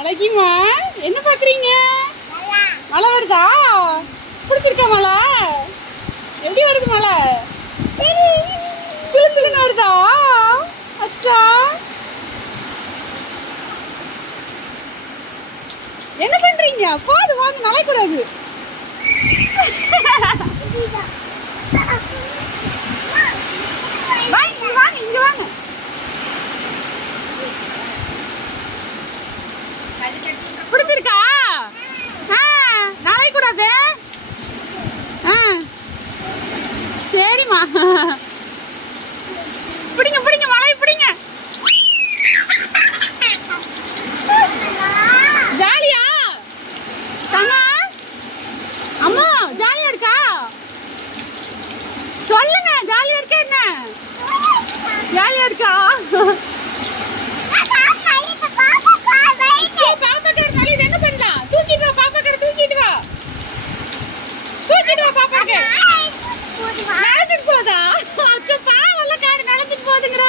அழகிமா, என்ன பாக்குறீங்க? மழை வருதா? பிடிச்சிருக்கா மழை? எப்படி வருது மழை? சிலு சிலுன்னு வருதா? அச்சா, என்ன பண்றீங்க? போது வாங்க, நனைக்கூடாது. வாங்க, இங்க வாங்க. பிடிச்சிருக்கா? நனைக்கூடாது. சரிம்மா, பிடிங்க பிடிங்க, மழை பிடிங்க. ஜாலியா தங்கா? அம்மா ஜாலியா இருக்கா? சொல்லுங்க, ஜாலியா இருக்கா என்ன? ஜாலியா இருக்கா? என்ன பண்ணலாம்? தூக்கிட்டு வா பாப்பாக்கு, தூக்கிட்டு வா, தூக்கிட்டு வா பாப்பாக்கு. நடந்துட்டு போதா? அச்சோ, பாவம், காடு நடந்துட்டு போகுதுங்கிற.